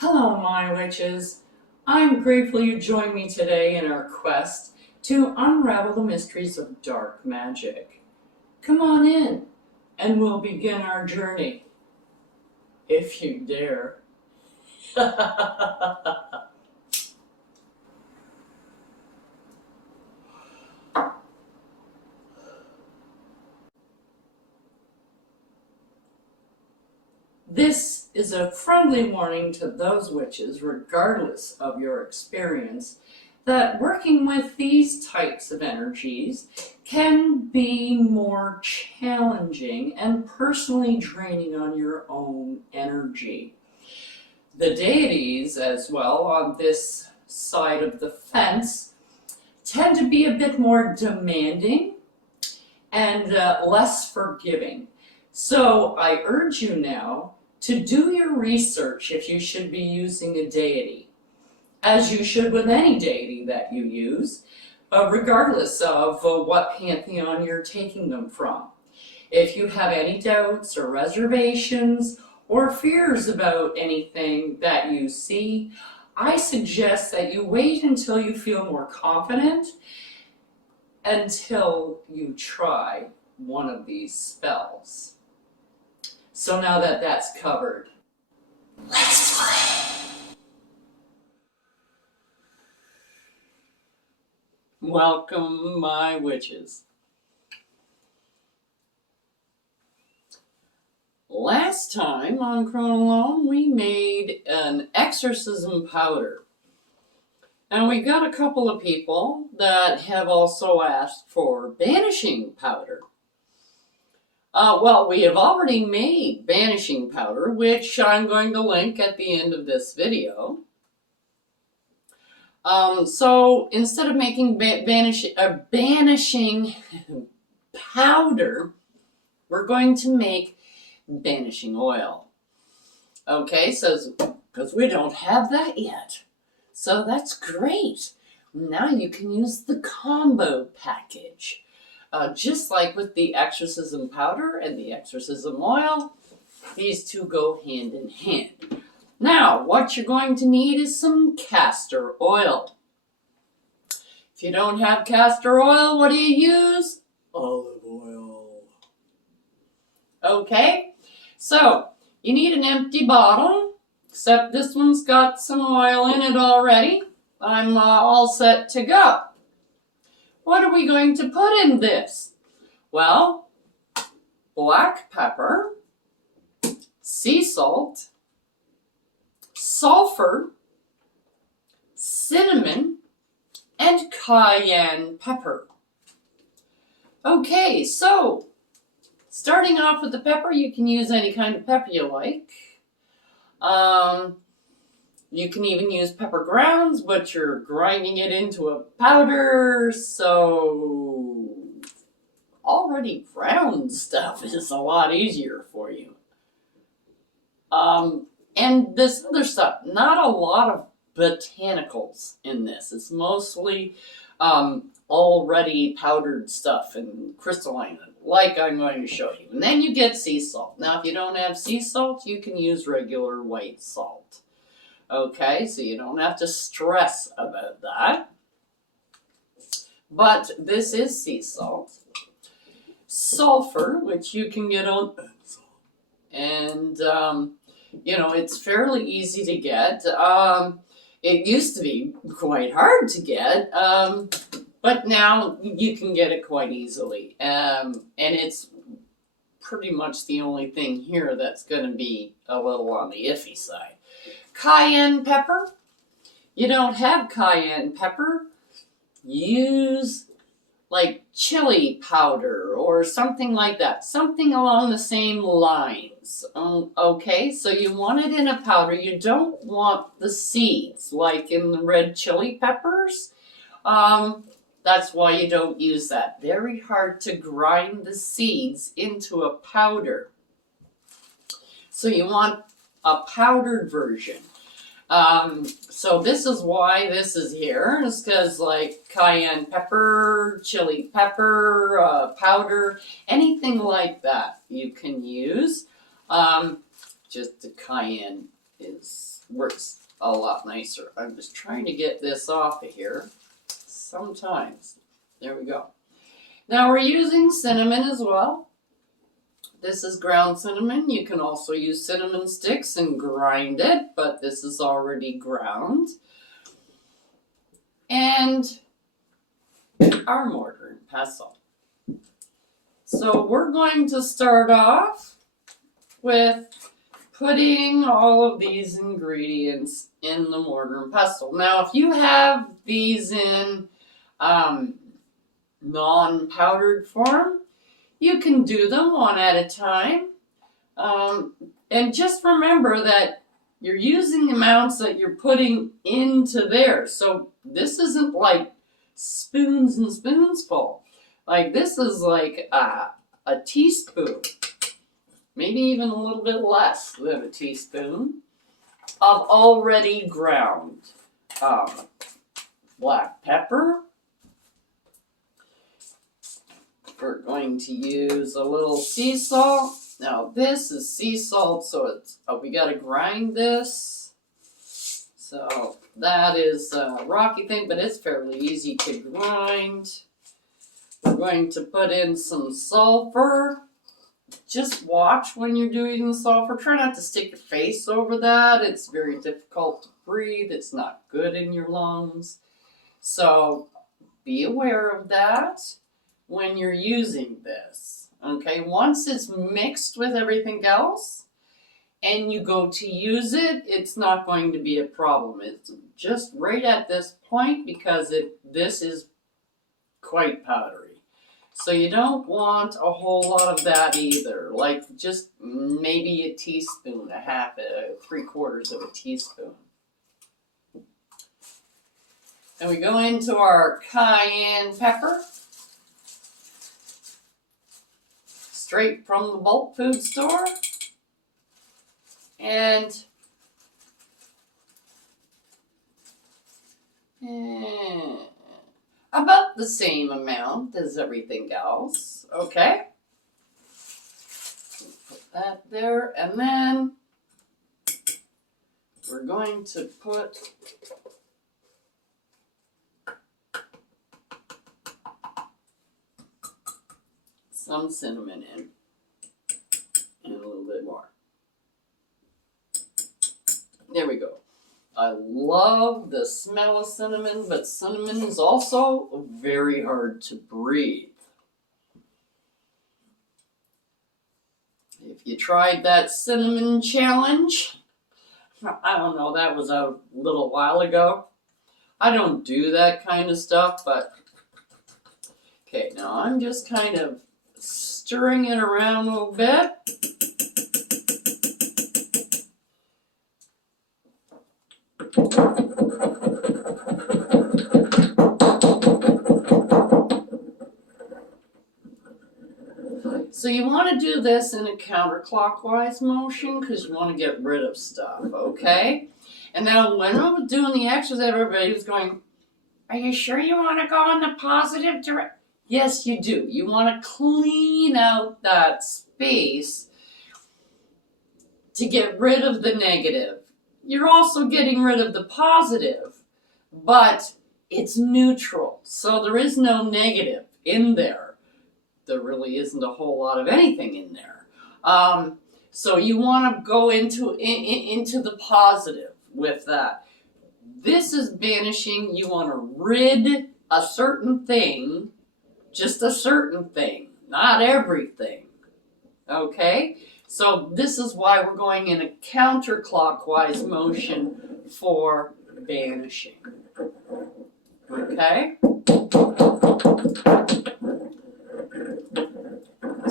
Hello, my witches. I'm grateful you joined me today in our quest to unravel the mysteries of dark magic. Come on in, and we'll begin our journey, if you dare. This is a friendly warning to those witches, regardless of your experience, that working with these types of energies can be more challenging and personally draining on your own energy. The deities, as well, on this side of the fence, tend to be a bit more demanding and less forgiving. So I urge you now to do your research if you should be using a deity, as you should with any deity that you use, regardless of what pantheon you're taking them from. If you have any doubts or reservations or fears about anything that you see, I suggest that you wait until you feel more confident until you try one of these spells. So now that that's covered, let's play. Welcome, my witches. Last time on Chronolone, we made an exorcism powder. And we got a couple of people that have also asked for banishing powder. Well, we have already made banishing powder, which I'm going to link at the end of this video. So instead of making banishing powder, we're going to make banishing oil. Okay, so because we don't have that yet. So that's great. Now you can use the combo package. Just like with the exorcism powder and the exorcism oil, these two go hand in hand. Now, what you're going to need is some castor oil. If you don't have castor oil, what do you use? Olive oil. Okay, so you need an empty bottle, except this one's got some oil in it already. I'm all set to go. What are we going to put in this? Well, black pepper, sea salt, sulfur, cinnamon, and cayenne pepper. Okay, so starting off with the pepper, you can use any kind of pepper you like. You can even use pepper grounds, but you're grinding it into a powder, so already ground stuff is a lot easier for you. And this other stuff, not a lot of botanicals in this. It's mostly already powdered stuff and crystalline, like I'm going to show you. And then you get sea salt. Now, if you don't have sea salt, you can use regular white salt. Okay, so you don't have to stress about that. But this is sea salt. Sulfur, which you can get on, and it's fairly easy to get. It used to be quite hard to get, but now you can get it quite easily. And it's pretty much the only thing here that's going to be a little on the iffy side. Cayenne pepper. You don't have cayenne pepper, use like chili powder or something like that. Something along the same lines. Okay, so you want it in a powder. You don't want the seeds like in the red chili peppers. That's why you don't use that. Very hard to grind the seeds into a powder. So you want a powdered version. So this is why this is here, is because like cayenne pepper, chili pepper, powder, anything like that you can use. Just the cayenne works a lot nicer. I'm just trying to get this off of here. Sometimes. There we go. Now we're using cinnamon as well. This is ground cinnamon. You can also use cinnamon sticks and grind it, but this is already ground. And our mortar and pestle. So we're going to start off with putting all of these ingredients in the mortar and pestle. Now, if you have these in non-powdered form, you can do them one at a time. And just remember that you're using amounts that you're putting into there. So this isn't like spoons and spoons full. Like this is like a teaspoon, maybe even a little bit less than a teaspoon of already ground black pepper. We're going to use a little sea salt. Now this is sea salt, so it's we got to grind this. So that is a rocky thing, but it's fairly easy to grind. We're going to put in some sulfur. Just watch when you're doing the sulfur. Try not to stick your face over that. It's very difficult to breathe. It's not good in your lungs. So be aware of that when you're using this. Okay, once it's mixed with everything else and you go to use it, it's not going to be a problem. It's just right at this point because this is quite powdery. So you don't want a whole lot of that either, like just maybe a teaspoon, a half, 3/4 of a teaspoon. And we go into our cayenne pepper, straight from the bulk food store, and about the same amount as everything else, okay? Put that there, and then we're going to put some cinnamon in, and a little bit more. There we go. I love the smell of cinnamon, but cinnamon is also very hard to breathe. If you tried that cinnamon challenge, I don't know, that was a little while ago. I don't do that kind of stuff, but okay, now I'm just kind of stirring it around a little bit. So you want to do this in a counterclockwise motion because you want to get rid of stuff, okay? And now when I was doing the exercise, everybody was going, are you sure you want to go in the positive direction? Yes, you do. You want to clean out that space to get rid of the negative. You're also getting rid of the positive, but it's neutral. So there is no negative in there. There really isn't a whole lot of anything in there. So you want to go into the positive with that. This is banishing. You want to rid a certain thing, just a certain thing, not everything. Okay? So this is why we're going in a counterclockwise motion for banishing. Okay?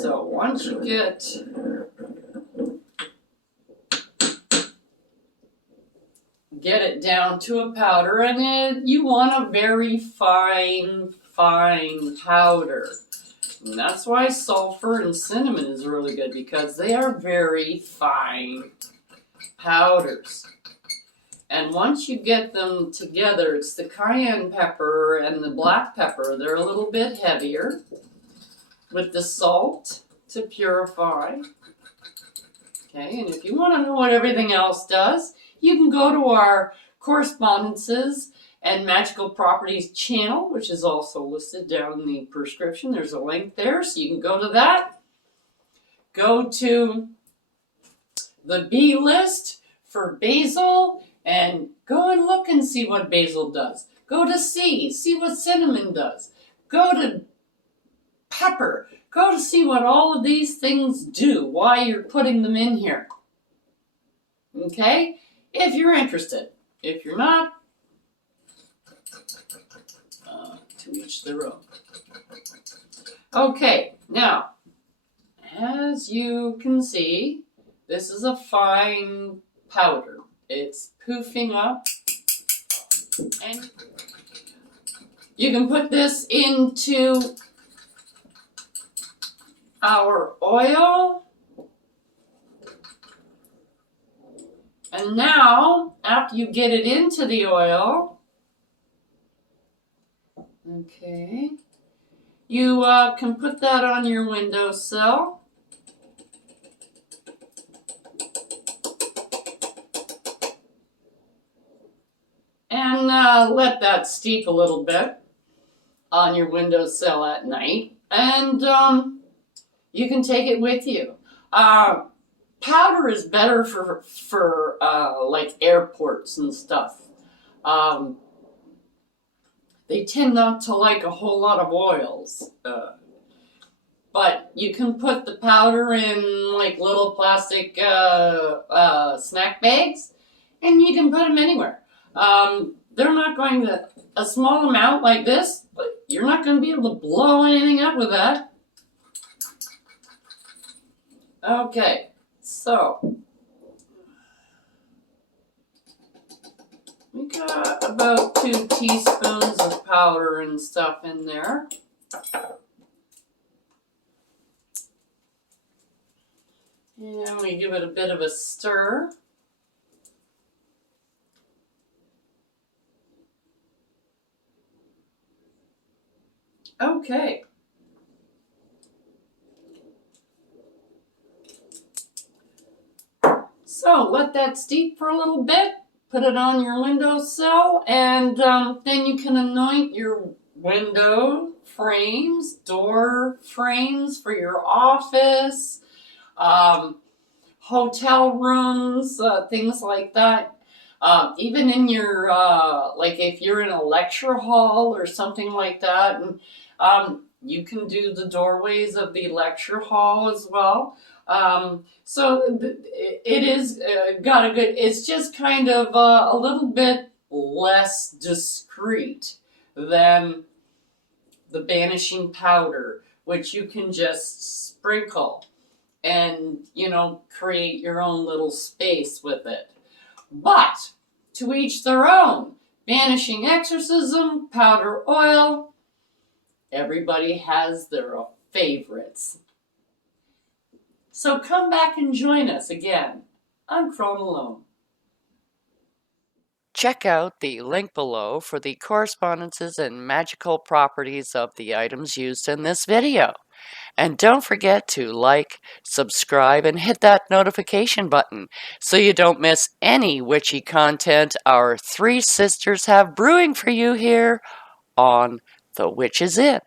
So once you get it down to a powder, and you want a very fine powder. And that's why sulfur and cinnamon is really good, because they are very fine powders. And once you get them together, it's the cayenne pepper and the black pepper. They're a little bit heavier, with the salt to purify. Okay, and if you want to know what everything else does, you can go to our correspondences and magical properties channel, which is also listed down in the prescription. There's a link there, so you can go to that. Go to the B list for basil and go and look and see what basil does. Go to C, see what cinnamon does. Go to pepper, go to see what all of these things do, why you're putting them in here. Okay? If you're interested. If you're not, to each their own. Okay, now, as you can see, this is a fine powder. It's poofing up. And you can put this into our oil. And now, after you get it into the oil, okay, you can put that on your windowsill. And let that steep a little bit on your windowsill at night. And you can take it with you. Powder is better for like airports and stuff. They tend not to like a whole lot of oils. But you can put the powder in like little plastic snack bags, and you can put them anywhere. They're not going to, a small amount like this, but you're not going to be able to blow anything up with that. Okay, so we got about 2 teaspoons of powder and stuff in there. And we give it a bit of a stir. Okay. So let that steep for a little bit. Put it on your windowsill, and then you can anoint your window frames, door frames for your office, hotel rooms, things like that. Even in your, like if you're in a lecture hall or something like that, and you can do the doorways of the lecture hall as well. So it is got a good, it's just kind of a little bit less discreet than the banishing powder, which you can just sprinkle and, you know, create your own little space with it. But to each their own. Banishing exorcism, powder oil, everybody has their favorites. So come back and join us again. I'm Crone Alone. Check out the link below for the correspondences and magical properties of the items used in this video. And don't forget to like, subscribe, and hit that notification button so you don't miss any witchy content our 3 sisters have brewing for you here on The Witches Inn.